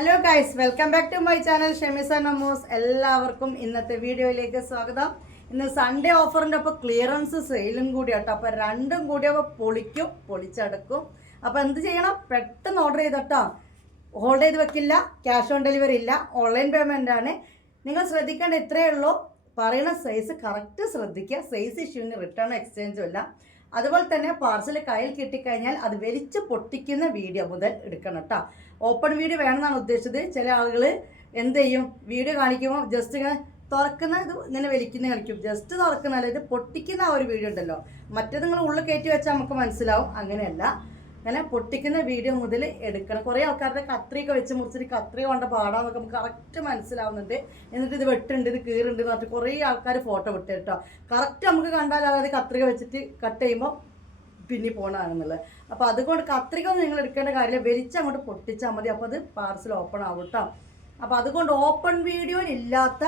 Hello guys welcome back to my channel ഷെമിസ നമോസ് എല്ലാവർക്കും ഇന്നത്തെ വീഡിയോയിലേക്ക് സ്വാഗതം. ഇന്ന് സൺഡേ ഓഫറിന്റെ ഒപ്പം ക്ലിയറൻസ് സെയിലും കൂടി കേട്ടോ അപ്പോൾ രണ്ടും കൂടി അപ്പോൾ പൊളിക്കും പൊളിച്ചടക്കും. അപ്പോൾ എന്ത് ചെയ്യണം? പെട്ടെന്ന് ഓർഡർ ചെയ്തട്ടോ. ഹോൾഡ് ചെയ്ത് വെക്കില്ല. ക്യാഷ് ഓൺ ഡെലിവറി ഇല്ല. ഓൺലൈൻ പേയ്മെന്റ് ആണ്. നിങ്ങൾ ശ്രദ്ധിക്കേണ്ട ഇത്രയേ ഉള്ളൂ. പറയുന്ന സൈസ് കറക്റ്റ് ശ്രദ്ധിക്കുക. സൈസ് ഇഷ്യൂവിന് റിട്ടേൺ എക്സ്ചേഞ്ചും ഇല്ല. അതുപോലെ തന്നെ പാർസൽ കയ്യിൽ കിട്ടിക്കഴിഞ്ഞാൽ അത് വലിച്ച് പൊട്ടിക്കുന്ന വീഡിയോ മുതൽ എടുക്കണം കേട്ടോ ഓപ്പൺ വീഡിയോ വേണമെന്നാണ് ഉദ്ദേശിച്ചത്. ചില ആളുകൾ എന്ത് ചെയ്യും? വീഡിയോ കാണിക്കുമ്പോൾ ജസ്റ്റ് ഇങ്ങനെ തുറക്കുന്ന ഇത് ഇങ്ങനെ വലിക്കുന്ന കളിക്കും ജസ്റ്റ് തുറക്കുന്ന ഇത് പൊട്ടിക്കുന്ന ആ ഒരു വീഡിയോ ഉണ്ടല്ലോ. മറ്റേത് നിങ്ങൾ ഉള്ളിൽ കയറ്റി വെച്ചാൽ നമുക്ക് മനസ്സിലാവും. അങ്ങനെയല്ല. അങ്ങനെ പൊട്ടിക്കുന്ന വീഡിയോ മുതൽ എടുക്കണം. കുറേ ആൾക്കാരുടെ കത്രിയൊക്കെ വെച്ച് മുറിച്ചിട്ട് കത്രിക കൊണ്ട പാടാന്നൊക്കെ നമുക്ക് കറക്റ്റ് മനസ്സിലാവുന്നുണ്ട്. എന്നിട്ട് ഇത് വെട്ടുണ്ട് ഇത് കീറുണ്ട് എന്ന് പറഞ്ഞിട്ട് കുറേ ആൾക്കാർ ഫോട്ടോ വിട്ട് കേട്ടോ. കറക്റ്റ് നമുക്ക് കണ്ടാൽ അതായത് കത്രിക വെച്ചിട്ട് കട്ട് ചെയ്യുമ്പോൾ പിന്നെ പോകണമെന്നുള്ളത് അപ്പോൾ അതുകൊണ്ട് കത്രിക ഒന്നും നിങ്ങൾ എടുക്കേണ്ട കാര്യമില്ല. വലിച്ച് അങ്ങോട്ട് പൊട്ടിച്ചാൽ മതി. അപ്പോൾ അത് പാർസൽ ഓപ്പൺ ആവും കേട്ടോ. അപ്പോൾ അതുകൊണ്ട് ഓപ്പൺ വീഡിയോയിൽ ഇല്ലാത്ത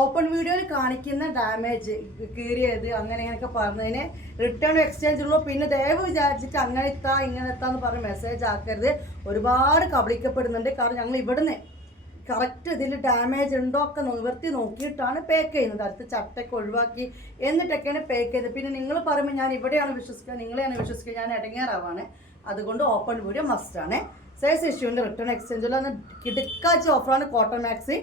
ഓപ്പൺ വീഡിയോയിൽ കാണിക്കുന്ന ഡാമേജ് കീറിയത് അങ്ങനെ ഇങ്ങനെയൊക്കെ പറഞ്ഞതിന് റിട്ടേൺ എക്സ്ചേഞ്ച് ഉള്ളൂ. പിന്നെ ദയവ് വിചാരിച്ചിട്ട് അങ്ങനെ എത്താ ഇങ്ങനെ എത്താന്ന് പറഞ്ഞ് മെസ്സേജ് ആക്കരുത്. ഒരുപാട് കബളിക്കപ്പെടുന്നുണ്ട്. കാരണം ഞങ്ങൾ ഇവിടുന്ന് കറക്റ്റ് ഇതിൽ ഡാമേജ് ഉണ്ടോ ഒക്കെ നിവർത്തി നോക്കിയിട്ടാണ് പാക്ക് ചെയ്യുന്നത്. അടുത്ത ചട്ടയൊക്കെ ഒഴിവാക്കി എന്നിട്ടൊക്കെയാണ് പാക്ക് ചെയ്തത്. പിന്നെ നിങ്ങൾ പറയുമ്പോൾ ഞാൻ ഇവിടെയാണ് വിശ്വസിക്കുക നിങ്ങളെയാണ് വിശ്വസിക്കുക ഞാൻ ഇടങ്ങേറാവാണ്. അതുകൊണ്ട് ഓപ്പൺ വീഡിയോ മസ്റ്റാണ് സൈസ് ഇഷ്യൂവിന്റെ റിട്ടേൺ എക്സ്ചേഞ്ചിൽ ഒന്ന് കിടുക്കാച്ച ഓഫറാണ് കോട്ടൺ മാക്സി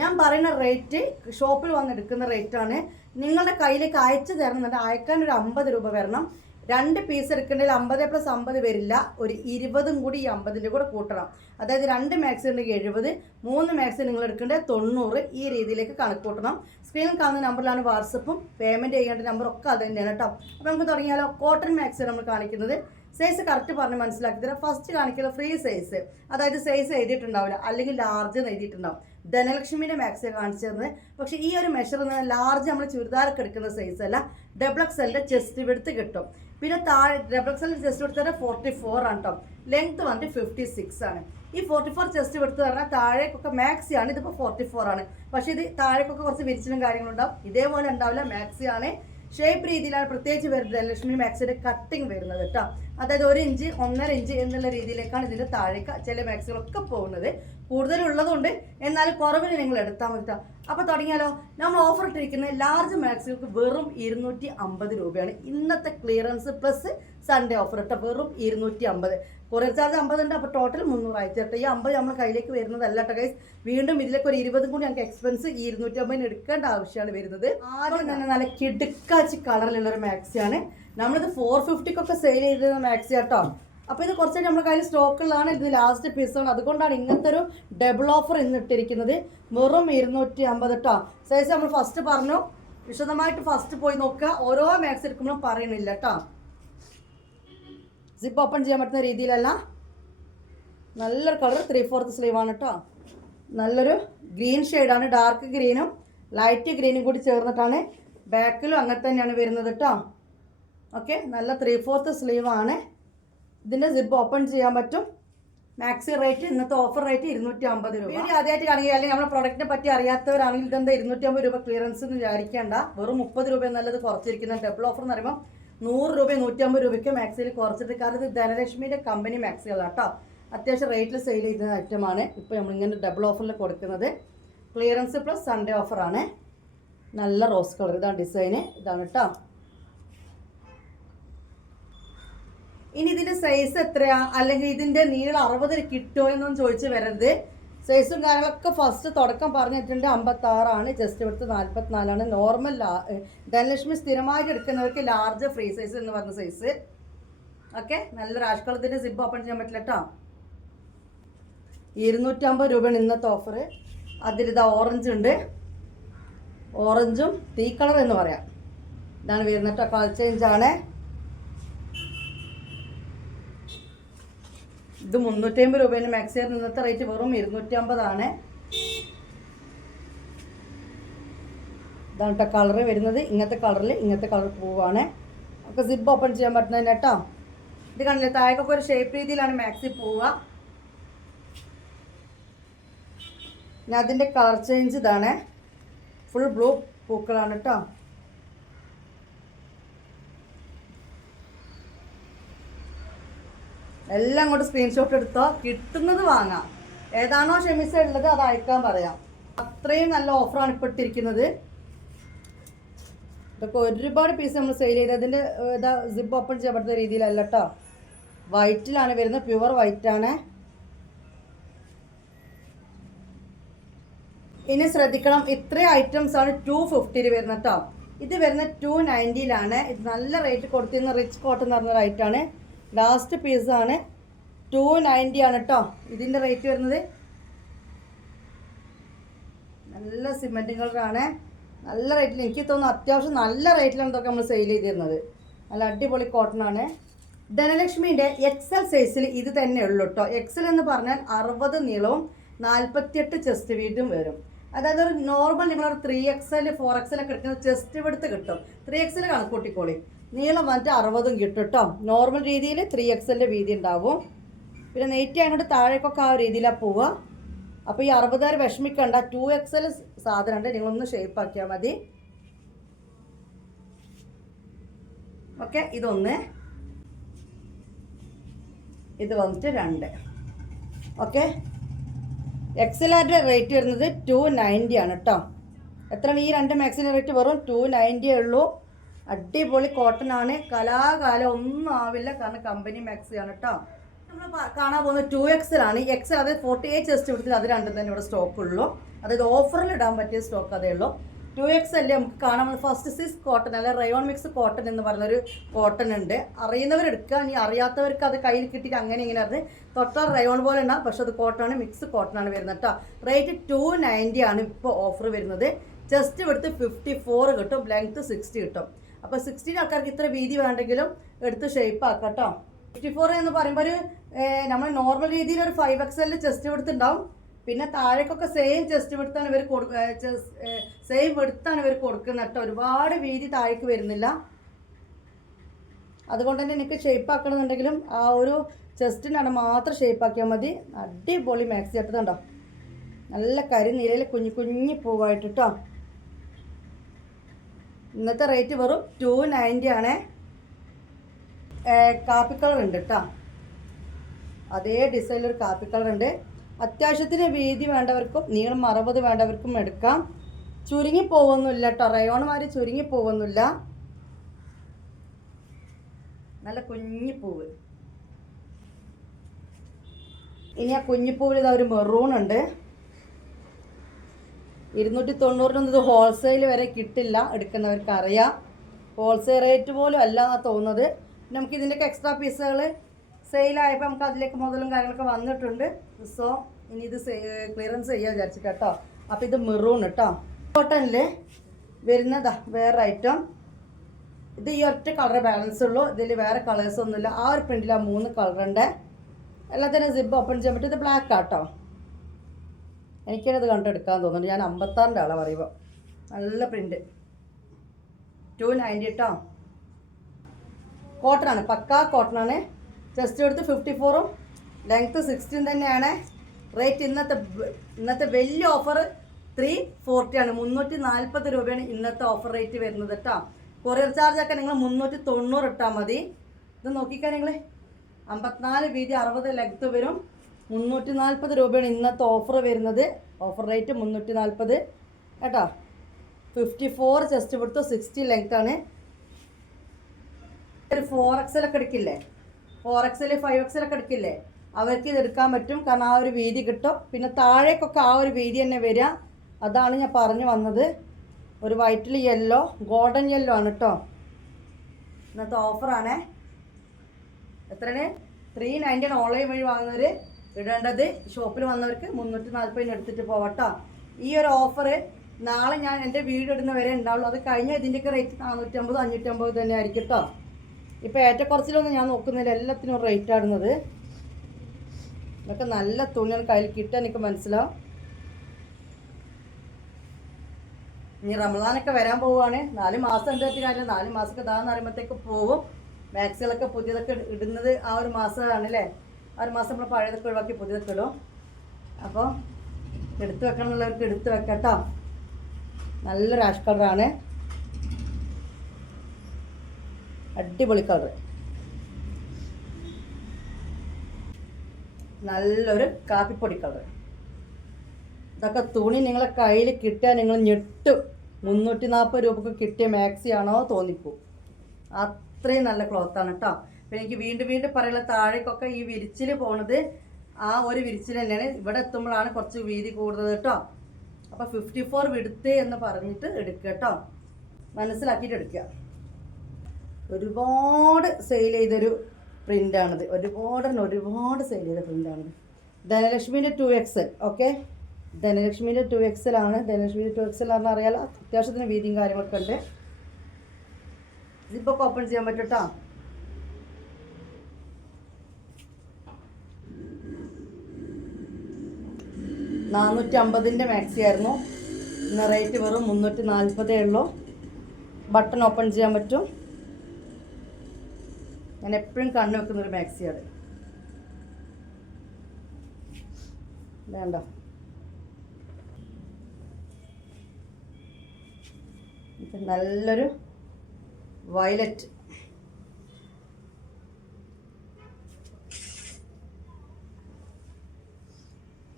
ഞാൻ പറയുന്ന റേറ്റ് ഷോപ്പിൽ വന്ന് എടുക്കുന്ന റേറ്റാണ് നിങ്ങളുടെ കയ്യിലേക്ക് അയച്ചു തരുന്നുണ്ട്. അയക്കാൻ ഒരു അമ്പത് രൂപ വരണം. രണ്ട് പീസ് എടുക്കേണ്ടതിൽ അമ്പത് പ്ലസ് അമ്പത് വരില്ല. ഒരു ഇരുപതും കൂടി ഈ അമ്പതിന്റെ കൂടെ കൂട്ടണം. അതായത് രണ്ട് മാക്സ് ഉണ്ടെങ്കിൽ എഴുപത് മൂന്ന് മാക്സ് നിങ്ങൾ എടുക്കേണ്ടത് തൊണ്ണൂറ് ഈ രീതിയിലേക്ക് കണക്ക് കൂട്ടണം. സ്ക്രീനിൽ കാണുന്ന നമ്പറിലാണ് വാട്സപ്പും പേയ്മെന്റ് ചെയ്യേണ്ട നമ്പറൊക്കെ അത് തന്നെയാണ് കേട്ടോ. അപ്പോൾ നമുക്ക് തുടങ്ങിയാലോ. കോട്ടൺ മാക്സ് നമ്മൾ കാണിക്കുന്നത്. സൈസ് കറക്റ്റ് പറഞ്ഞ് മനസ്സിലാക്കി തരാം. ഫസ്റ്റ് കാണിക്കുന്നത് ഫ്രീ സൈസ് അതായത് സൈസ് എഴുതിയിട്ടുണ്ടാവില്ല. അല്ലെങ്കിൽ ലാർജ് എഴുതിയിട്ടുണ്ടാവും. ധനലക്ഷ്മിയുടെ കാണിച്ചു തരുന്നത് പക്ഷേ ഈ ഒരു മെഷർ എന്ന് ലാർജ് നമ്മൾ ചുരിദാറൊക്കെ എടുക്കുന്ന സൈസ് അല്ല. ഡബിൾ എക്സലിന്റെ ചെസ്റ്റ് വെടുത്ത് കിട്ടും. പിന്നെ താഴെ ഡബിൾ എക്സലിന്റെ ചെസ്റ്റ് വിടുത്തത് ഫോർട്ടി ഫോർ ആണ് കേട്ടോ ലെങ്ത് വന്നിട്ട് ഫിഫ്റ്റി സിക്സ് ആണ്. ഈ ഫോർട്ടി ഫോർ ചെസ്റ്റ് എടുത്ത് പറഞ്ഞാൽ താഴേക്കൊക്കെ മാക്സി ആണ്. ഇതിപ്പോൾ ഫോർട്ടി ഫോർ ആണ്. പക്ഷേ ഇത് താഴേക്കൊക്കെ കുറച്ച് വിരിച്ചിലും കാര്യങ്ങളുണ്ടാവും ഇതേപോലെ ഉണ്ടാവില്ല. മാക്സി ആണ്. ഷേപ്പ് രീതിയിലാണ് പ്രത്യേകിച്ച് വരുന്നത്. ലക്ഷ്മി മാക്സിന്റെ കട്ടിങ് വരുന്നത് കേട്ടോ അതായത് ഒരു ഇഞ്ച് ഒന്നര ഇഞ്ച് എന്നുള്ള രീതിയിലേക്കാണ് ഇതിന്റെ താഴേക്ക് ചില മാക്സുകളൊക്കെ പോകുന്നത്. കൂടുതലുള്ളതുകൊണ്ട് എന്നാൽ കുറവിന് നിങ്ങൾ എടുത്താൽ മതി അപ്പൊ അപ്പോൾ തുടങ്ങിയാലോ? നമ്മൾ ഓഫർ ഇട്ടിരിക്കുന്ന ലാർജ് മാക്സുകൾക്ക് വെറും ഇരുന്നൂറ്റി അമ്പത് രൂപയാണ് ഇന്നത്തെ ക്ലിയറൻസ് പ്ലസ് സൺഡേ ഓഫർ ഇട്ട വെറും ഇരുന്നൂറ്റി അമ്പത്. കൊറിയർ ചാർജ് അമ്പത് ഉണ്ട് അപ്പോൾ ടോട്ടൽ മുന്നൂറായി കേട്ടോ ഈ അമ്പത് നമ്മൾ കയ്യിലേക്ക് വരുന്നതല്ല കേട്ടോ ഗൈസ് വീണ്ടും ഇതിലേക്ക് ഒരു ഇരുപതും കൂടി ഞങ്ങൾക്ക് എക്സ്പെൻസ് ഈ ഇരുന്നൂറ്റി അമ്പതിന് എടുക്കേണ്ട ആവശ്യമാണ് വരുന്നത്. ആദ്യം തന്നെ നല്ല കിടുക്കാച്ചി കളറിലുള്ള ഒരു മാക്സിയാണ് നമ്മളിത് ഫോർ ഫിഫ്റ്റിക്കൊക്കെ സെയിൽ ചെയ്തിരുന്ന മാക്സി കേട്ടോ അപ്പോൾ ഇത് കുറച്ച് നമ്മുടെ കയ്യിൽ സ്റ്റോക്കുള്ളതാണ് ഇത് ലാസ്റ്റ് പീസാണ് അതുകൊണ്ടാണ് ഇങ്ങനത്തെ ഒരു ഡബിൾ ഓഫർ ഇന്ന് ഇട്ടിരിക്കുന്നത്. വെറും ഇരുന്നൂറ്റി അമ്പത് കേട്ടോ സൈസ് നമ്മൾ ഫസ്റ്റ് പറഞ്ഞു. വിശദമായിട്ട് ഫസ്റ്റ് പോയി നോക്കുക. ഓരോ മാക്സ് എടുക്കുമ്പോഴും പറയണില്ല കേട്ടോ സിപ്പ് ഓപ്പൺ ചെയ്യാൻ പറ്റുന്ന രീതിയിലല്ല. നല്ലൊരു കളർ ത്രീ ഫോർത്ത് സ്ലീവാണ് കേട്ടോ നല്ലൊരു ഗ്രീൻ ഷെയ്ഡാണ് ഡാർക്ക് ഗ്രീനും ലൈറ്റ് ഗ്രീനും കൂടി ചേർന്നിട്ടാണ് ബാക്കിലും അങ്ങനെ തന്നെയാണ് വരുന്നത് കേട്ടോ ഓക്കെ നല്ല ത്രീ ഫോർത്ത് സ്ലീവാണ് ഇതിന്റെ സിപ്പ് ഓപ്പൺ ചെയ്യാൻ പറ്റും. മാക്സി റേറ്റ് ഇന്നത്തെ ഓഫർ റേറ്റ് ഇരുന്നൂറ്റി അമ്പത് രൂപ. ഇനി ആദ്യമായിട്ട് കാണുകയോ അല്ലെങ്കിൽ നമ്മുടെ പ്രൊഡക്റ്റിനെ പറ്റി അറിയാത്തവരാണെങ്കിൽ ഇതെന്താ ഇരുന്നൂറ്റി അമ്പത് രൂപ ക്ലിയറൻസ് എന്ന് വിചാരിക്കേണ്ട. വെറും മുപ്പത് രൂപ എന്നുള്ളത് കുറച്ചിരിക്കുന്ന ഡബിൾ ഓഫർ എന്ന് പറയുമ്പോൾ നൂറ് രൂപ നൂറ്റമ്പത് രൂപയ്ക്ക് മാക്സിയിൽ കുറച്ചിട്ട് കാരണം ഇത് ധനലക്ഷ്മിയുടെ കമ്പനി മാക്സികളാണ് കേട്ടോ. അത്യാവശ്യം റേറ്റിൽ സെയിൽ ചെയ്യുന്ന ഐറ്റമാണ് ഇപ്പോൾ നമ്മളിങ്ങനെ ഡബിൾ ഓഫറിൽ കൊടുക്കുന്നത്. ക്ലിയറൻസ് പ്ലസ് സൺഡേ ഓഫറാണ് നല്ല റോസ് കളർ ഇതാണ് ഡിസൈന് ഇതാണ് കേട്ടോ ഇനി ഇതിന്റെ സൈസ് എത്രയാ? അല്ലെങ്കിൽ ഇതിന്റെ നീളം അറുപതിൽ കിട്ടുമോ എന്നൊന്നും ചോദിച്ചു വരരുത്. സൈസും കാര്യങ്ങളൊക്കെ ഫസ്റ്റ് തുടക്കം പറഞ്ഞിട്ടുണ്ട് അമ്പത്തി ആറാണ് ജസ്റ്റ് എടുത്ത് നാൽപ്പത്തിനാലാണ് നോർമൽ ധനലക്ഷ്മി സ്ഥിരമായിട്ട് എടുക്കുന്നവർക്ക് ലാർജ് ഫ്രീ സൈസ് എന്ന് പറഞ്ഞ സൈസ് ഓക്കെ നല്ല റാഷ് കളത്തിന്റെ സിബ് ഓപ്പൺ ചെയ്യാൻ പറ്റില്ല കേട്ടോ ഇരുന്നൂറ്റമ്പത് രൂപയാണ് ഇന്നത്തെ ഓഫർ അതിലിതാ ഓറഞ്ച് ഉണ്ട്. ഓറഞ്ചും ടീ കളർ എന്ന് പറയാം. ഇതാണ് വരുന്നത് കേട്ടോ കളർ ചേഞ്ച് ഇത് മുന്നൂറ്റി അമ്പത് രൂപേന് മാക്സിയർ ഇന്നത്തെ റേറ്റ് വെറും ഇരുന്നൂറ്റി അമ്പതാണ് ഇതാണ് കേട്ടോ കളറ് വരുന്നത്. ഇങ്ങനത്തെ കളറിൽ ഇങ്ങനത്തെ കളർ പൂവാണ്. ഒക്കെ സിബ് ഓപ്പൺ ചെയ്യാൻ പറ്റുന്നതിന് കേട്ടോ ഇത് കണ്ടില്ലേ താഴേക്കൊക്കെ ഒരു ഷേപ്പ് രീതിയിലാണ് മാക്സി പോവുക പിന്നെ അതിന്റെ കളർ ചേഞ്ച് ഇതാണ്. ഫുൾ ബ്ലൂ പൂക്കളാണ് കേട്ടോ എല്ലാം അങ്ങോട്ട് സ്ക്രീൻഷോട്ട് എടുത്തോ? കിട്ടുന്നത് വാങ്ങാം. ഏതാണോ ഷെമിസ ഉള്ളത് അത് അയക്കാൻ പറയാം. അത്രയും നല്ല ഓഫറാണ് ഇപ്പോൾ ഇട്ടിരിക്കുന്നത്. ഇതൊക്കെ ഒരുപാട് പീസ് നമ്മൾ സെയിൽ ചെയ്ത് അതിന്റെ ഇതാ സിബ് ഓപ്പൺ ചെയ്യപ്പെടുന്ന രീതിയിലല്ല കേട്ടോ വൈറ്റിലാണ് വരുന്നത്. പ്യുവർ വൈറ്റാണ് ഇനി ശ്രദ്ധിക്കണം. ഇത്രയും ആണ് ടു ഫിഫ്റ്റിയിൽ വരുന്നത് കേട്ടോ ഇത് വരുന്ന ടു നയന്റിയിലാണ് ഇത് നല്ല റേറ്റ് കൊടുത്തിരുന്ന റിച്ച് കോട്ടൺ എന്ന് പറഞ്ഞ റേറ്റാണ് ലാസ്റ്റ് പീസാണ് ടു നയന്റി ആണ് കേട്ടോ ഇതിന്റെ റേറ്റ് വരുന്നത് നല്ല സിമെന്റ് കളറാണ് നല്ല റേറ്റിൽ എനിക്ക് തോന്നുന്നു അത്യാവശ്യം നല്ല റേറ്റിലാണ് ഇതൊക്കെ നമ്മൾ സെയിൽ ചെയ്തിരുന്നത് നല്ല അടിപൊളി കോട്ടൺ ആണ്. ധനലക്ഷ്മിന്റെ എക്സൽ സൈസിൽ ഇത് തന്നെ ഉള്ളൂ കേട്ടോ എക്സൽ എന്ന് പറഞ്ഞാൽ അറുപത് നീളവും നാൽപ്പത്തിയെട്ട് ചെസ്റ്റ് വീതും വരും. അതായത് ഒരു നോർമൽ നിങ്ങളൊരു ത്രീ എക്സൽ ഫോർ എക്സൽ ഒക്കെ എടുക്കുന്ന ചെസ്റ്റ് എടുത്ത് കിട്ടും. ത്രീ എക്സൽ കണക്കൂട്ടിക്കോളി നീളം വന്നിട്ട് അറുപതും കിട്ടും കേട്ടോ നോർമൽ രീതിയിൽ ത്രീ എക്സലിന്റെ വീതി ഉണ്ടാവും. പിന്നെ നെയ്റ്റി അങ്ങോട്ട് താഴേക്കൊക്കെ ആ രീതിയിലാണ് പോവുക. അപ്പോൾ ഈ അറുപതാറ് വിഷമിക്കണ്ട. ടു എക്സൽ സാധനമുണ്ട് നിങ്ങളൊന്ന് ഷേപ്പ് ആക്കിയാൽ മതി. ഓക്കെ ഇതൊന്ന്. ഇത് വന്നിട്ട് രണ്ട്. ഓക്കെ എക്സലാന്റെ റേറ്റ് വരുന്നത്? ടു നയന്റി ആണ് കേട്ടോ എത്രയാണ്? ഈ രണ്ട് മാക്സിന്റെ റേറ്റ് വെറും ടു നയന്റിയേ ഉള്ളൂ. അടിപൊളി കോട്ടൺ ആണ്. കലാകാലം ഒന്നും ആവില്ല. കാരണം കമ്പനി മാക്സി ആണ് കേട്ടോ നമ്മൾ കാണാൻ പോകുന്നത് ടു എക്സൽ ആണ്. എക്സൽ അത് ഫോർട്ടി എയ്റ്റ് ചെസ്റ്റ് എടുത്തിൽ അത് രണ്ടും തന്നെ ഇവിടെ സ്റ്റോക്ക് ഉള്ളൂ. അതായത് ഓഫറിൽ ഇടാൻ പറ്റിയ സ്റ്റോക്ക് അതേ ഉള്ളൂ. ടു എക്സ് അല്ലേ നമുക്ക് കാണാൻ ഫസ്റ്റ് സിസ് കോട്ടൺ അല്ലെ റയോൺ മിക്സ് കോട്ടൺ എന്ന് പറയുന്നൊരു കോട്ടൺ ഉണ്ട്. അറിയുന്നവർ എടുക്കുക ഇനി അറിയാത്തവർക്ക് അത് കയ്യിൽ കിട്ടിയിട്ട് അങ്ങനെ ഇങ്ങനെ അത് തൊട്ടാൽ റയോൺ പോലെ ഉണ്ടാകും പക്ഷെ അത് കോട്ടൺ ആണ് മിക്സ് കോട്ടൺ ആണ് വരുന്നത് കേട്ടോ റേറ്റ് ടു നയന്റി ആണ് ഇപ്പോൾ ഓഫർ വരുന്നത്. ജസ്റ്റ് എടുത്ത് ഫിഫ്റ്റി ഫോർ കിട്ടും. ലെങ്ത്ത് സിക്സ്റ്റി കിട്ടും. അപ്പോൾ സിക്സ്റ്റീൻ ആൾക്കാർക്ക് ഇത്ര വീതി വേണ്ടെങ്കിലും എടുത്ത് ഷേപ്പ് ആക്കാം കേട്ടോ ഫിഫ്റ്റി ഫോർ എന്ന് പറയുമ്പോൾ ഒരു നമ്മൾ നോർമൽ രീതിയിൽ ഒരു ഫൈവ് എക്സലിൽ ചെസ്റ്റ് എടുത്തിട്ടുണ്ടാവും പിന്നെ താഴേക്കൊക്കെ സെയിം ചെസ്റ്റ് വെടുത്താണ് ഇവർ കൊടുക്ക സെയിം വെടുത്താണ് ഇവർ കൊടുക്കുന്നത് കേട്ടോ ഒരുപാട് വീതി താഴേക്ക് വരുന്നില്ല. അതുകൊണ്ട് തന്നെ എനിക്ക് ഷേപ്പ് ആക്കണമെന്നുണ്ടെങ്കിലും ആ ഒരു ചെസ്റ്റിനാണ് മാത്രം ഷേപ്പ് ആക്കിയാൽ മതി. അടിപൊളി മാക്സി ഇട്ടതുണ്ടോ നല്ല കരി നിലയിൽ കുഞ്ഞു കുഞ്ഞു പൂവായിട്ട് കേട്ടോ ഇന്നത്തെ റേറ്റ് വെറും ടു നയന്റി ആണ്. കാപ്പി കളർ ഉണ്ട് കേട്ടോ അതേ ഡിസൈനിൽ ഒരു കാപ്പി കളർ ഉണ്ട്. അത്യാവശ്യത്തിന് വീതി വേണ്ടവർക്കും നീളം അറുപത് വേണ്ടവർക്കും എടുക്കാം. ചുരുങ്ങി പോകുന്നില്ല കേട്ടോ റയോണുമാർ ചുരുങ്ങി പോകുന്നില്ല നല്ല കുഞ്ഞി പൂവ്. ഇനി ആ കുഞ്ഞിപ്പൂവിൽ ഇതാ ഒരു മെറൂൺ ഉണ്ട്. ഇരുന്നൂറ്റി തൊണ്ണൂറിനൊന്നും ഇത് ഹോൾസെയിൽ വരെ കിട്ടില്ല. എടുക്കുന്നവർക്ക് അറിയാം. ഹോൾസെയിൽ റേറ്റ് പോലും അല്ല എന്നാണ് തോന്നുന്നത്. നമുക്ക് ഇതിന്റെയൊക്കെ എക്സ്ട്രാ പീസുകൾ സെയിലായപ്പോൾ നമുക്ക് അതിലേക്ക് മുതലും കാര്യങ്ങളൊക്കെ വന്നിട്ടുണ്ട്. സോ ഇനി ഇത് ക്ലിയറൻസ് ചെയ്യാൻ വിചാരിച്ചു കേട്ടോ. അപ്പോൾ ഇത് മെറൂൺ കേട്ടോ കോട്ടണിൽ വരുന്നതാ വേറെ ഐറ്റം ഇത് ഈ ഒറ്റ കളർ ബാലൻസ് ഉള്ളൂ. ഇതിൽ വേറെ കളേഴ്സ് ഒന്നുമില്ല. ആ ഒരു പ്രിന്റിൽ ആ മൂന്ന് കളറുണ്ട് എല്ലാത്തിനും സിബ് ഓപ്പൺ ചെയ്യാൻ പറ്റും. ഇത് ബ്ലാക്ക് ആട്ടോ എനിക്കത് കണ്ടെടുക്കാൻ തോന്നുന്നു. ഞാൻ അമ്പത്താറിന്റെ ആളാണ് പറയുമ്പോൾ നല്ല പ്രിന്റ് ടു നയന്റി കേട്ടോ കോട്ടൺ ആണ്. പക്കാ കോട്ടൺ ആണ്. ചെസ്റ്റ് എടുത്ത് ഫിഫ്റ്റി ഫോറും ലെങ്ത്ത് സിക്സ്റ്റീൻ തന്നെയാണ്. റേറ്റ് ഇന്നത്തെ ഇന്നത്തെ വലിയ ഓഫർ ത്രീ ഫോർട്ടി ആണ്. മുന്നൂറ്റി നാൽപ്പത് രൂപയാണ് ഇന്നത്തെ ഓഫർ റേറ്റ് വരുന്നത് കേട്ടോ കൊറിയർ ചാർജ് ഒക്കെ നിങ്ങൾ മുന്നൂറ്റി തൊണ്ണൂറ് ഇട്ടാൽ മതി. ഇത് നോക്കിക്കാൻ നിങ്ങൾ അമ്പത്തിനാല് വീതി അറുപത് ലെങ്ത്ത് വരും. മുന്നൂറ്റി നാൽപ്പത് രൂപയാണ് ഇന്നത്തെ ഓഫർ വരുന്നത്. ഓഫർ റേറ്റ് മുന്നൂറ്റി നാൽപ്പത് കേട്ടോ? ഫിഫ്റ്റി ഫോർ ചെസ്റ്റ് കൊടുത്തു സിക്സ്റ്റി ലെങ്ത് ആണ്. ഒരു ഫോർ എക്സലൊക്കെ എടുക്കില്ലേ? ഫോർ എക്സൽ ഫൈവ് എക്സലൊക്കെ എടുക്കില്ലേ? അവർക്ക് ഇത് എടുക്കാൻ പറ്റും. കാരണം ആ ഒരു വീതി കിട്ടും. പിന്നെ താഴേക്കൊക്കെ ആ ഒരു വീതി തന്നെ വരിക. അതാണ് ഞാൻ പറഞ്ഞു വന്നത്. ഒരു വൈറ്റിൽ യെല്ലോ ഗോൾഡൻ യെല്ലോ ആണ് കേട്ടോ ഇന്നത്തെ ഓഫറാണേ എത്രയാണ്? ത്രീ നയന്റി ഓൺലൈൻ വഴി വാങ്ങുന്നവർ ഇടേണ്ടത് ഷോപ്പിൽ വന്നവർക്ക് മുന്നൂറ്റി നാൽപ്പതിന് എടുത്തിട്ട് പോവട്ടോ. ഈ ഒരു ഓഫർ നാളെ ഞാൻ എന്റെ വീട് ഇടുന്ന വരെ ഉണ്ടാവുള്ളൂ. അത് കഴിഞ്ഞ ഇതിന്റെയൊക്കെ റേറ്റ് നാനൂറ്റമ്പത് അഞ്ഞൂറ്റമ്പത് തന്നെ ആയിരിക്കും കേട്ടോ ഇപ്പോൾ ഏറ്റക്കുറച്ചിലൊന്നും ഞാൻ നോക്കുന്നില്ല. എല്ലാത്തിനും റേറ്റ് ആടുന്നത് ഇതൊക്കെ നല്ല തുണികൾ കയ്യിൽ കിട്ടാൻ എനിക്ക് മനസ്സിലാവും. ഇനി റമദാനൊക്കെ വരാൻ പോവുകയാണ്. നാല് മാസം എന്താ കാര്യം? നാല് മാസമൊക്കെ ഇതാന്ന് പറയുമ്പോഴത്തേക്ക് പോവും. മാക്സികളൊക്കെ പുതിയതൊക്കെ ഇടുന്നത് ആ ഒരു മാസമാണ് അല്ലേ? ആ ഒരു മാസം നമ്മൾ പഴയതൊക്കെ ഒഴിവാക്കി പുതിയതൊക്കെ ഇടും. അപ്പോൾ എടുത്തു വെക്കണം എന്നുള്ളവർക്ക് എടുത്തു വെക്കട്ടോ. നല്ല രാഷ് കളറാണ് അടിപൊളി കളർ നല്ലൊരു കാപ്പിപ്പൊടി കളർ ഇതൊക്കെ തുണി നിങ്ങളെ കയ്യിൽ കിട്ടിയാൽ നിങ്ങൾ ഞെട്ടും. മുന്നൂറ്റി നാൽപ്പത് രൂപക്ക് കിട്ടിയ മാക്സി ആണോ തോന്നിപ്പോ. അത്രയും നല്ല ക്ലോത്താണ് കേട്ടോ പിന്നെ എനിക്ക് വീണ്ടും വീണ്ടും പറയുന്ന താഴേക്കൊക്കെ ഈ വിരിച്ചിൽ പോണത് ആ ഒരു വിരിച്ചിൽ തന്നെയാണ്. ഇവിടെ എത്തുമ്പോഴാണ് കുറച്ച് വീതി കൂടുതൽ കേട്ടോ. അപ്പോൾ ഫിഫ്റ്റി ഫോർ വിടുത്ത് എന്ന് പറഞ്ഞിട്ട് എടുക്കുക കേട്ടോ. മനസ്സിലാക്കിയിട്ട് എടുക്കുക. ഒരുപാട് സെയിൽ ചെയ്തൊരു പ്രിന്റാണിത് ഒരുപാട് ഒരുപാട് സെയിൽ ചെയ്ത പ്രിന്റാണിത് ധനലക്ഷ്മിന്റെ ടു എക്സൽ ഓക്കെ ധനലക്ഷ്മിന്റെ ടു എക്സൽ ആണ്. ധനലക്ഷ്മിന്റെ ടു എക്സൽ ആണെന്ന് അറിയാലോ. അത്യാവശ്യത്തിന് വീതിയും കാര്യങ്ങളൊക്കെ ഉണ്ട്. ഇതിപ്പോൾ ഓപ്പൺ ചെയ്യാൻ പറ്റും കേട്ടോ. നാനൂറ്റി അമ്പതിന്റെ മാക്സി ആയിരുന്നു ഇന്ന് റേറ്റ് വെറും മുന്നൂറ്റി നാൽപ്പതേ ഉള്ളൂ. ബട്ടൺ ഓപ്പൺ ചെയ്യാൻ പറ്റും. ഞാൻ എപ്പോഴും കണ്ണു വെക്കുന്നൊരു മാക്സിയാണ്. വേണ്ട. നല്ലൊരു വയലറ്റ്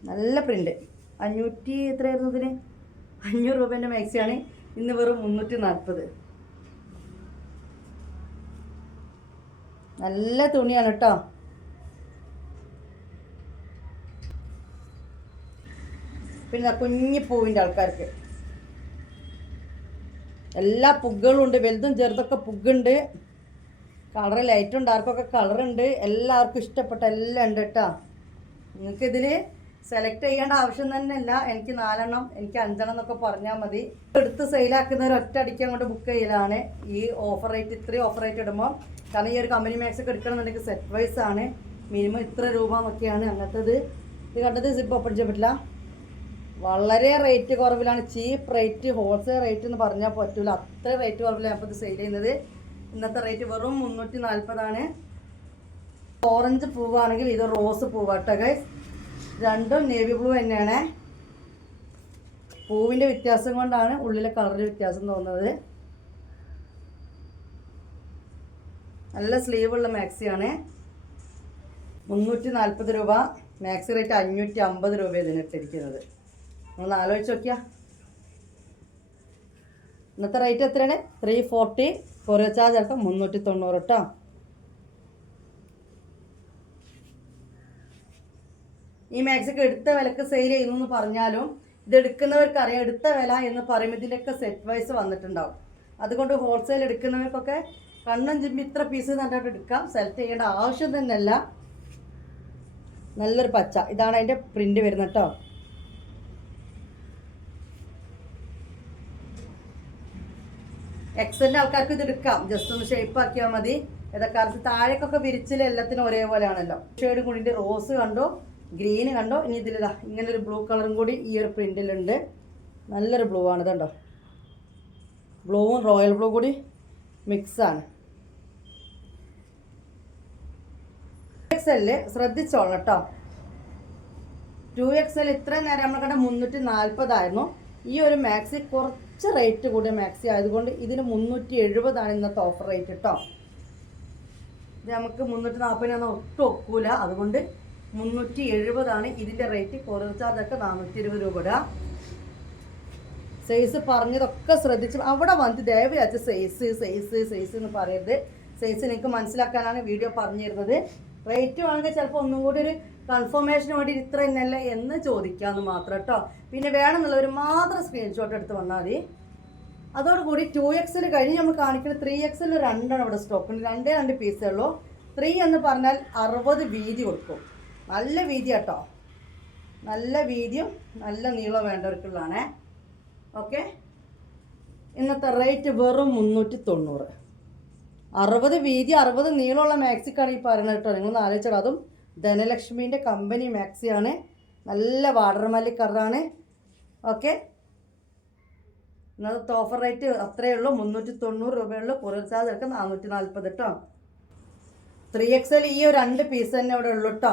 നല്ല പ്രിന്റ് അഞ്ഞൂറ്റി എത്രയായിരുന്നു ഇതിന്? അഞ്ഞൂറ് രൂപേന്റെ മാക്സിയാണ് ഇന്ന് വെറും മുന്നൂറ്റി നാൽപ്പത്. നല്ല തുണിയാണ് കേട്ടോ പിന്നെ കുഞ്ഞി പൂവിന്റെ ആൾക്കാർക്ക്. എല്ലാ പുഗ്ഗുകളും ഉണ്ട്. വലുതും ചെറുതൊക്കെ പുഗ്ഗുണ്ട്. കളർ ലൈറ്റും ഡാർക്കൊക്കെ കളറുണ്ട് എല്ലാവർക്കും ഇഷ്ടപ്പെട്ട എല്ലാം ഉണ്ട് കേട്ടോ നിങ്ങൾക്ക് ഇതിൽ സെലക്ട് ചെയ്യേണ്ട ആവശ്യം തന്നെ അല്ല എനിക്ക് നാലെണ്ണം എനിക്ക് അഞ്ചെണ്ണം എന്നൊക്കെ പറഞ്ഞാൽ മതി. എടുത്ത് സെയിലാക്കുന്ന ഒരു ഒറ്റ അടിക്കാൻ കൊണ്ട് ബുക്ക് ചെയ്യലാണ്. ഈ ഓഫർ റേറ്റ് ഇത്രയും ഓഫർ റേറ്റ് ഇടുമ്പോൾ കാരണം ഈ ഒരു കമ്പനി മാക്സ് ഒക്കെ എടുക്കണമെന്നുണ്ടെങ്കിൽ സെറ്റ് വൈസ് ആണ്. മിനിമം ഇത്ര രൂപ എന്നൊക്കെയാണ് അങ്ങനത്തത്. ഇത് കണ്ടത് സിപ്പ് ഓപ്പൺ ചെയ്യാൻ പറ്റില്ല വളരെ റേറ്റ് കുറവിലാണ്. ചീപ്പ് റേറ്റ് ഹോൾസെയിൽ റേറ്റ് എന്ന് പറഞ്ഞാൽ പറ്റൂല. അത്ര റേറ്റ് കുറവിലാണ് അപ്പോൾ ഇത് സെയിൽ ചെയ്യുന്നത്. ഇന്നത്തെ റേറ്റ് വെറും മുന്നൂറ്റി നാൽപ്പതാണ് ഓറഞ്ച് പൂവാണെങ്കിൽ ഇത് റോസ് പൂവാട്ടോ ഗൈസ് രണ്ടും നേവി ബ്ലൂ തന്നെയാണ്. പൂവിന്റെ വ്യത്യാസം കൊണ്ടാണ് ഉള്ളിലെ കളറിൽ വ്യത്യാസം തോന്നുന്നത്. നല്ല സ്ലീവ് ഉള്ള മാക്സിയാണ് മുന്നൂറ്റി നാൽപ്പത് രൂപ. മാക്സി റേറ്റ് അഞ്ഞൂറ്റി അമ്പത് രൂപ ഇതിന് ഇട്ടിരിക്കുന്നത്. ഒന്ന് ആലോചിച്ച് നോക്കിയാ. ഇന്നത്തെ റേറ്റ് എത്രയാണ്? ത്രീ ഫോർട്ടി കൊറിയർ ചാർജ് അടക്കം മുന്നൂറ്റി തൊണ്ണൂറ് കേട്ടോ ഈ മാക്സൊക്കെ എടുത്ത വിലക്ക് സെയിൽ ചെയ്യുന്നു എന്ന് പറഞ്ഞാലും ഇത് എടുക്കുന്നവർക്ക് അറിയാം എടുത്ത വില എന്ന് പറയുമ്പോൾ ഇതിന്റെയൊക്കെ സെറ്റ് വൈസ് വന്നിട്ടുണ്ടാവും. അതുകൊണ്ട് ഹോൾസെയിൽ എടുക്കുന്നവർക്കൊക്കെ കണ്ണും ചിമ്പി ഇത്ര പീസ് നല്ലതായിട്ട് എടുക്കാം. സെലക്ട് ചെയ്യേണ്ട ആവശ്യം തന്നെയല്ല. നല്ലൊരു പച്ച. ഇതാണ് അതിന്റെ പ്രിന്റ് വരുന്നത് കേട്ടോ എക്സലിന്റെ ആൾക്കാർക്ക് ഇത് എടുക്കാം. ജസ്റ്റ് ഒന്ന് ഷേപ്പ് ആക്കിയാൽ മതി. ഇതൊക്കെ താഴേക്കൊക്കെ വിരിച്ചിൽ എല്ലാത്തിനും ഒരേപോലെയാണല്ലോ. ഷെയ്ഡ് കൂടി റോസ് കണ്ടോ. ഗ്രീന് കണ്ടോ? ഇനി ഇതിലിതാ ഇങ്ങനൊരു ബ്ലൂ കളറും കൂടി ഈ ഒരു പ്രിന്റിലുണ്ട് നല്ലൊരു ബ്ലൂ ആണ് ഇതുണ്ടോ? ബ്ലൂവും റോയൽ ബ്ലൂ കൂടി മിക്സാണ് എക്സ് എല്ല് ശ്രദ്ധിച്ചോളാം കേട്ടോ ടു എക്സ് എൽ ഇത്രയും നേരം നമ്മൾ കണ്ട മുന്നൂറ്റി നാൽപ്പതായിരുന്നു ഈ ഒരു മാക്സി കുറച്ച് റേറ്റ് കൂടിയ മാക്സി ആയതുകൊണ്ട് ഇതിന് മുന്നൂറ്റി എഴുപതാണ് ഇന്നത്തെ ഓഫർ റേറ്റ് കേട്ടോ ഇത് നമുക്ക് മുന്നൂറ്റി നാൽപ്പതിനൊന്നും ഒട്ടും ഒക്കൂല. അതുകൊണ്ട് മുന്നൂറ്റി എഴുപതാണ് ഇതിന്റെ റേറ്റ് കൊറിയർ ചാർജൊക്കെ നാനൂറ്റി ഇരുപത് രൂപ സൈസ് പറഞ്ഞതൊക്കെ ശ്രദ്ധിച്ചു അവിടെ വന്നിട്ട് ദയവായിട്ട് സൈസ് സൈസ് സൈസ് എന്ന് പറയരുത്. സൈസ് നിങ്ങൾക്ക് മനസ്സിലാക്കാനാണ് വീഡിയോ പറഞ്ഞു തരുന്നത് റേറ്റ് വേണമെങ്കിൽ ചിലപ്പോൾ ഒന്നും കൂടി ഒരു കൺഫർമേഷന് വേണ്ടി ഇത്ര തന്നെയല്ല എന്ന് ചോദിക്കാമെന്ന് മാത്രം കേട്ടോ. പിന്നെ വേണമെന്നുള്ളവർ മാത്രം സ്ക്രീൻഷോട്ട് എടുത്ത് വന്നാൽ മതി. അതോടുകൂടി ടു എക്സിൽ കഴിഞ്ഞ് നമ്മൾ കാണിക്കുന്ന ത്രീ എക്സിൽ രണ്ടെണ്ണം ഇവിടെ സ്റ്റോക്ക് ഉണ്ട്. രണ്ടേ രണ്ട് പീസേ ഉള്ളൂ. ത്രീ എന്ന് പറഞ്ഞാൽ അറുപത് വീതി കൊടുക്കും. നല്ല വീതി കേട്ടോ നല്ല വീതിയും നല്ല നീളം വേണ്ടവർക്കുള്ളതാണേ. ഓക്കെ? ഇന്നത്തെ റേറ്റ് വെറും മുന്നൂറ്റി തൊണ്ണൂറ് അറുപത് വീതി അറുപത് നീളമുള്ള മാക്സിക്കാണ് ഈ പറയുന്നത് കേട്ടോ. നിങ്ങൾ ആലോചിച്ചാൽ അതും ധനലക്ഷ്മീന്റെ കമ്പനി മാക്സിയാണ്. നല്ല വാടർമല്ലി കളറാണ്. ഓക്കെ? ഇന്നത്തെ ഓഫർ റേറ്റ് അത്രയേ ഉള്ളൂ. മുന്നൂറ്റി തൊണ്ണൂറ് രൂപയുള്ളൂ കൊറിയർ ചാർജ് ഒക്കെ നാനൂറ്റി നാൽപ്പത് കേട്ടോ ത്രീ എക്സ് എൽ ഈ ഒരു രണ്ട് പീസ് തന്നെ ഇവിടെ ഉള്ളൂ കേട്ടോ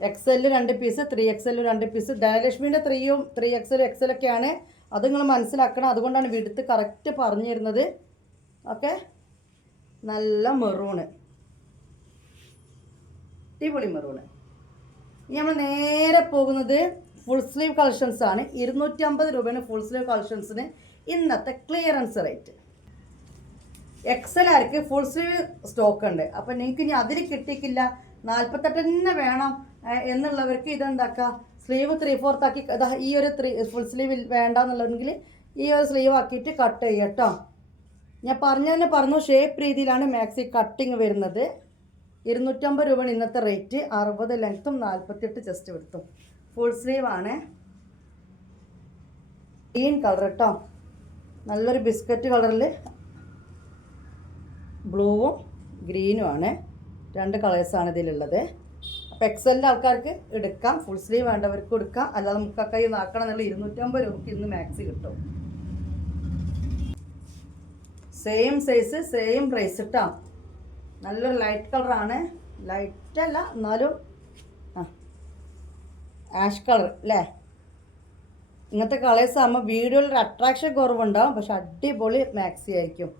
എക്സ് രണ്ട് പീസ് ത്രീ എക്സ് രണ്ട് പീസ് ധനലക്ഷ്മിന്റെ ത്രീയും ത്രീ എക്സ് എക്സ് എല്ലൊക്കെയാണ് അത് നിങ്ങൾ മനസ്സിലാക്കണം. അതുകൊണ്ടാണ് വിടുത്ത് കറക്റ്റ് പറഞ്ഞു തരുന്നത് ഓക്കെ നല്ല മെറൂണ് അടിപൊളി മെറൂണ് ഇനി നമ്മൾ നേരെ പോകുന്നത് ഫുൾ സ്ലീവ് കളക്ഷൻസ് ആണ്. ഇരുന്നൂറ്റി അമ്പത് രൂപയാണ് ഫുൾ സ്ലീവ് കളക്ഷൻസിന് ഇന്നത്തെ ക്ലിയറൻസ് റേറ്റ് എക്സലാർക്ക് ഫുൾ സ്ലീവ് സ്റ്റോക്ക് ഉണ്ട്. അപ്പം നിങ്ങൾക്ക് ഇനി അതിൽ കിട്ടിയിട്ടില്ല. നാൽപ്പത്തെട്ട് തന്നെ വേണം. എന്നുള്ളവർക്ക് ഇതെന്താക്കുക സ്ലീവ് ത്രീ ഫോർത്ത് ആക്കി ഈ ഒരു ത്രീ ഫുൾ സ്ലീവ് വേണ്ട എന്നുള്ളതെങ്കിൽ ഈ ഒരു സ്ലീവ് ആക്കിയിട്ട് കട്ട് ചെയ്യുക കേട്ടോ ഞാൻ പറഞ്ഞു തന്നെ പറഞ്ഞു ഷേപ്പ് രീതിയിലാണ് മാക്സി കട്ടിങ് വരുന്നത്. ഇരുന്നൂറ്റമ്പത് രൂപയാണ് ഇന്നത്തെ റേറ്റ് അറുപത് ലെങ്ത്തും നാൽപ്പത്തെട്ട് ചെസ്റ്റ് വിടുത്തും ഫുൾ സ്ലീവ് ആണ്. ഗ്രീൻ കളർ കേട്ടോ നല്ലൊരു ബിസ്ക്കറ്റ് കളറിൽ ബ്ലൂവും ഗ്രീനുമാണ് രണ്ട് കളേഴ്സാണ് ഇതിലുള്ളത്. അപ്പോൾ എക്സലിന്റെ ആൾക്കാർക്ക് എടുക്കാം ഫുൾ സ്ലീവ് വേണ്ടവർക്ക് എടുക്കാം അല്ലാതെ മുക്കക്കൈ നാക്കണം എന്നുള്ള ഇരുന്നൂറ്റമ്പത് രൂപയ്ക്ക് ഇന്ന് മാക്സി കിട്ടും. സെയിം സൈസ് സെയിം പ്രൈസ് ഇട്ടാ നല്ലൊരു ലൈറ്റ് കളറാണ് ലൈറ്റ് അല്ല എന്നാലും ആ ആഷ് കളർ അല്ലേ ഇങ്ങനത്തെ കളേഴ്സ് ആകുമ്പോൾ വീഡിയോയിൽ ഒരു അട്രാക്ഷൻ കുറവുണ്ടാവും പക്ഷെ അടിപൊളി മാക്സി ആയിരിക്കും.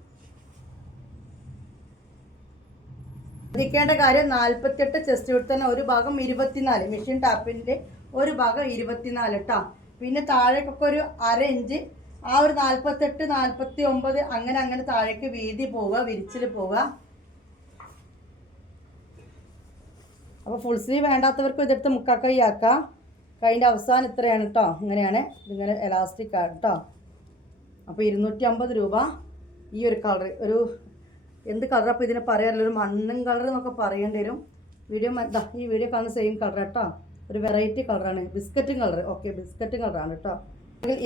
ശ്രദ്ധിക്കേണ്ട കാര്യം നാൽപ്പത്തിയെട്ട് ചെസ്റ്റ് വിട്ട് തന്നെ ഒരു ഭാഗം ഇരുപത്തിനാല്. മെഷീൻ ടാപ്പിന്റെ ഒരു ഭാഗം ഇരുപത്തിനാല് കേട്ടോ പിന്നെ താഴേക്കൊക്കെ ഒരു അര ഇഞ്ച് ആ ഒരു നാൽപ്പത്തെട്ട് നാൽപ്പത്തി ഒമ്പത് അങ്ങനെ അങ്ങനെ താഴേക്ക് വീതി പോവുക വിരിച്ചിൽ പോവുക. അപ്പോൾ ഫുൾ സ്ലീവ് വേണ്ടാത്തവർക്ക് ഇതെടുത്ത് മുക്കാക്കൈ ആക്കാം. കൈന്റെ അവസാനം ഇത്രയാണ് കേട്ടോ ഇങ്ങനെയാണ്. ഇതിങ്ങനെ എലാസ്റ്റിക് ആണ് കേട്ടോ അപ്പോൾ ഇരുന്നൂറ്റി അമ്പത് രൂപ ഈ ഒരു കളർ ഒരു എന്ത് കളർ അപ്പോൾ ഇതിനെ പറയാറില്ല. ഒരു മണ്ണും കളർ എന്നൊക്കെ പറയേണ്ടി വരും. വീഡിയോ ദാ ഈ വീഡിയോ കാണുന്ന സെയിം കളർ കേട്ടോ ഒരു വെറൈറ്റി കളറാണ് ബിസ്ക്കറ്റും കളർ ഓക്കെ ബിസ്ക്കറ്റും കളറാണ് കേട്ടോ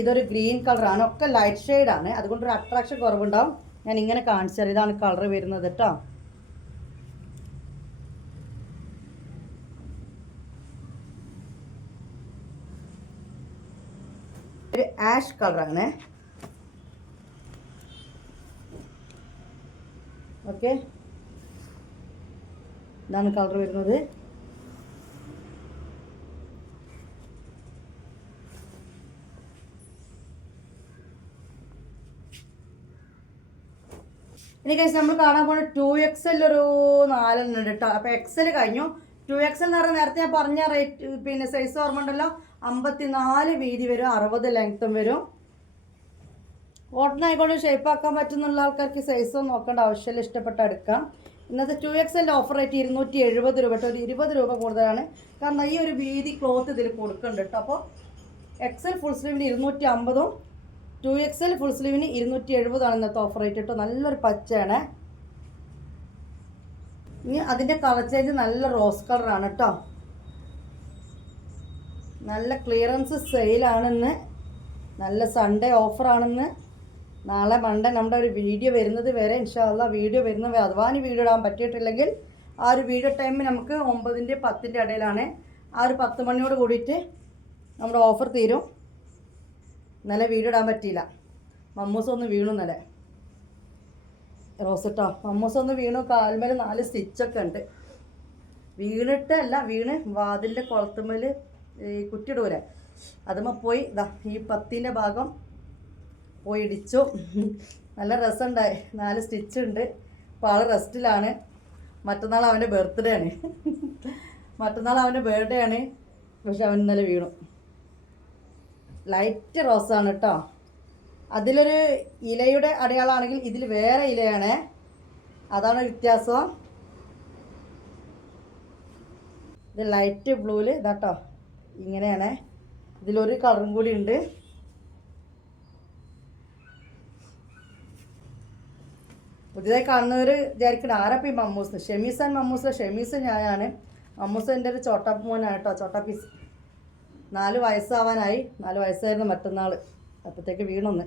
ഇതൊരു ഗ്രീൻ കളറാണ് ഒക്കെ ലൈറ്റ് ഷെയ്ഡാണ് അതുകൊണ്ട് ഒരു അട്രാക്ഷൻ കുറവുണ്ടാവും. ഞാൻ ഇങ്ങനെ കാണിച്ചാൽ ഇതാണ് കളർ വരുന്നത് കേട്ടോ ഒരു ആഷ് കളറാണ് ഓക്കെ ഇതാണ് കളർ വരുന്നത്. ഇനി കഴിച്ച് നമ്മൾ കാണാൻ പോകുന്ന ടു എക്സൽ ഒരു നാലെണ്ണം ഉണ്ട് കേട്ടോ അപ്പോൾ എക്സൽ കഴിഞ്ഞു. ടു എക്സൽ എന്ന് പറഞ്ഞാൽ നേരത്തെ ഞാൻ പറഞ്ഞ റേറ്റ് പിന്നെ സൈസ് ഓർമ്മ ഉണ്ടല്ലോ? അമ്പത്തിനാല് വീതി വരും അറുപത് ലെങ്ത്തും വരും. കോട്ടൺ ആയിക്കോട്ടെ ഷേപ്പ് ആക്കാൻ പറ്റുന്നുള്ള ആൾക്കാർക്ക് സൈസ് നോക്കേണ്ട ആവശ്യമില്ല. ഇഷ്ടപ്പെട്ട എടുക്കാം. ഇന്നത്തെ ടു എക്സലിന്റെ ഓഫർ റേറ്റ് ഇരുന്നൂറ്റി എഴുപത് രൂപ ഒരു ഇരുപത് രൂപ കൂടുതലാണ്. കാരണം ഈ ഒരു വീതി ക്ലോത്ത് ഇതിൽ കൊടുക്കുന്നുണ്ട് കേട്ടോ. അപ്പോൾ എക്സൽ ഫുൾ സ്ലീവിന് ഇരുന്നൂറ്റി അമ്പതും ടു എക്സൽ ഫുൾ സ്ലീവിന് ഇരുന്നൂറ്റി എഴുപതാണ് ഇന്നത്തെ ഓഫർ റേറ്റ് കേട്ടോ. നല്ലൊരു പച്ചയാണ്. ഇനി അതിന്റെ കളർ ചേഞ്ച് നല്ല റോസ് കളറാണ് കേട്ടോ. നല്ല ക്ലിയറൻസ് സെയിലാണെന്ന് നല്ല സൺഡേ ഓഫറാണെന്ന് നാളെ മണ്ടേ നമ്മുടെ ഒരു വീഡിയോ വരുന്നത് വരെ ഇൻഷാല്ല വീഡിയോ വരുന്നത് വരെ അഥവാ വീഡിയോ ഇടാൻ പറ്റിയിട്ടില്ലെങ്കിൽ ആ ഒരു വീഡിയോ ടൈം നമുക്ക് ഒമ്പതിന്റെ പത്തിന്റെ ഇടയിലാണ്. ആ ഒരു പത്ത് മണിയോട് കൂടിയിട്ട് നമ്മുടെ ഓഫർ തീരും. ഇന്നലെ വീഡിയോ ഇടാൻ പറ്റിയില്ല. മമ്മൂസ് ഒന്ന് വീണു ഇന്നലെ. റോസ് കേട്ടോ ഒന്ന് വീണു. കാൽമേൽ നാല് സ്റ്റിച്ചൊക്കെ ഉണ്ട്. വീണിട്ടല്ല വീണ് വാതിലിന്റെ കുളത്തുമ്മൽ ഈ കുറ്റിടൂലെ അതുമ്പോൾ പോയി. ഇതാ ഈ പത്തിന്റെ ഭാഗം പോയി ഇടിച്ചു നല്ല രസമുണ്ടായി. നാല് സ്റ്റിച്ച് ഉണ്ട് അപ്പോൾ ആൾ റെസ്റ്റിലാണ്. മറ്റന്നാൾ അവന്റെ ബർത്ത്ഡേ ആണ്. മറ്റന്നാൾ അവന്റെ ബർത്ത്ഡേ ആണ്. പക്ഷെ അവൻ ഇന്നലെ വീണു. ലൈറ്റ് റോസാണ് കേട്ടോ അതിലൊരു ഇലയുടെ അടയാളമാണെങ്കിൽ ഇതിൽ വേറെ ഇലയാണ്. അതാണ് വ്യത്യാസം. ഇത് ലൈറ്റ് ബ്ലൂവിൽ ഇതാട്ടോ ഇങ്ങനെയാണ്. ഇതിലൊരു കളറും കൂടി ഉണ്ട്. പുതിയതായി കാണുന്നവർ വിചാരിക്കണം ആരപ്പം ഈ മമ്മൂസ്? ഷെമീസ് ആൻഡ് മമ്മൂസ് ഷെമീസ് ഞാനാണ്. മമ്മൂസ് എന്റെ ഒരു ചോട്ടാ മോനാണ് കേട്ടോ ചോട്ടാ പീസ് നാല് വയസ്സാവാനായി. നാല് വയസ്സായിരുന്നു മറ്റന്നാൾ അപ്പോഴത്തേക്ക് വീണൊന്ന്.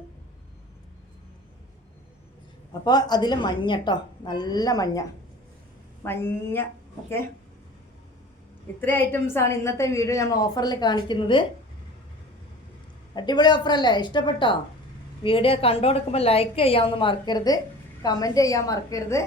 അപ്പോൾ അതിൽ മഞ്ഞ കേട്ടോ നല്ല മഞ്ഞ. മഞ്ഞ. ഓക്കെ. ഇത്രയും ഐറ്റംസ് ആണ് ഇന്നത്തെ വീഡിയോ നമ്മൾ ഓഫറിൽ കാണിക്കുന്നത്. അടിപൊളി ഓഫറല്ലേ? ഇഷ്ടപ്പെട്ടോ? വീഡിയോ കണ്ടുകൊടുക്കുമ്പോൾ ലൈക്ക് ചെയ്യാമെന്ന് മറക്കരുത്. കമന്റ് ചെയ്യാൻ മറക്കരുത്.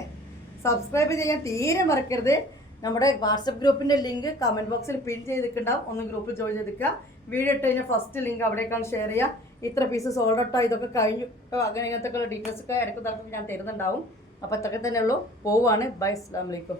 സബ്സ്ക്രൈബ് ചെയ്യാൻ തീരെ മറക്കരുത്. നമ്മുടെ വാട്സപ്പ് ഗ്രൂപ്പിന്റെ ലിങ്ക് കമന്റ് ബോക്സിൽ പിൻ ചെയ്തിട്ടുണ്ടാവും. ഒന്ന് ഗ്രൂപ്പിൽ ജോയിൻ ചെയ്തിക്കുക വീഡിയോ ഇട്ട് കഴിഞ്ഞാൽ ഫസ്റ്റ് ലിങ്ക് അവിടേക്കാണ് ഷെയർ ചെയ്യുക. ഇത്ര പീസസ് സോൾഡ് ഔട്ടോ ഇതൊക്കെ കഴിഞ്ഞു. അങ്ങനെ ഇങ്ങനത്തെ ഡീറ്റെയിൽസ് ഒക്കെ ഇടയ്ക്ക് ഞാൻ തരുന്നുണ്ടാവും. അപ്പോൾ അത്രയൊക്കെ തന്നെ ഉള്ളൂ. പോവുകയാണ് ബൈ അസ്ലാം വലൈക്കും